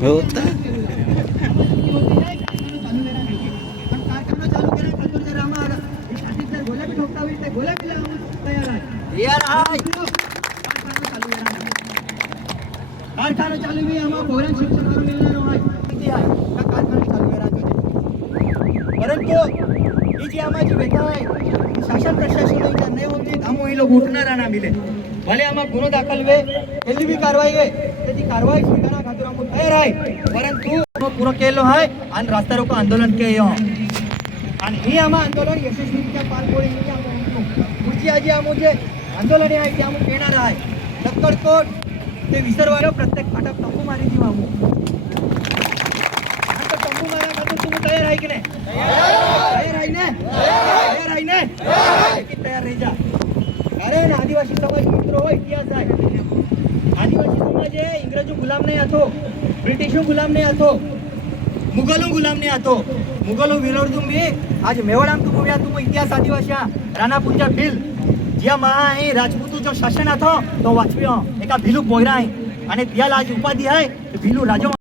होता कारखाना चालू मी आम्हा पोरांना शिक्षण करून मिळणार आहे किती आहे का कारखाना चालू आहे परंतु ही जी आम्हाची व्यथा आहे ती शासन प्रशासन निर्णय होती आम्ही लोक उठणार ना मिले भले आम्हा गुन्हा दाखल वे केली बी कारवाई आहे त्याची कारवाई स्वीकारा खातर आम्ही तयार आहे परंतु पुरं केलं आहे आणि रास्ता रोको आंदोलन केलं आणि ही आम्हा आंदोलन यशस्वीरित्या पार पडली पुढची आजी आम्ही जे आंदोलन आहे ते आम्ही येणार आहे लक्कडकोट ते विसरवायला प्रत्येक फाटा तंबू मारी ती मागू आता तंबू मारायला तुम्ही तयार आहे की नाही तयार आहे ना तयार आहे ना तयार राही जा कारण आदिवासी समाज मित्र हो इतिहास आहे आदिवासी समाज है इंग्रजों गुलाम नहीं आतो ब्रिटिशों गुलाम नहीं आतो मुगलों गुलाम नहीं आतो मुगलों विरोध भी आज मेवाडाम तुम तुम इतिहास आदिवासी राणा पुंजा भील ज्या महा राजपूत जो शासन હતો તો વાંચવ્યો એકા ભીલુ બોયરા અને ત્યાં आज उपाधि है भीलू राजा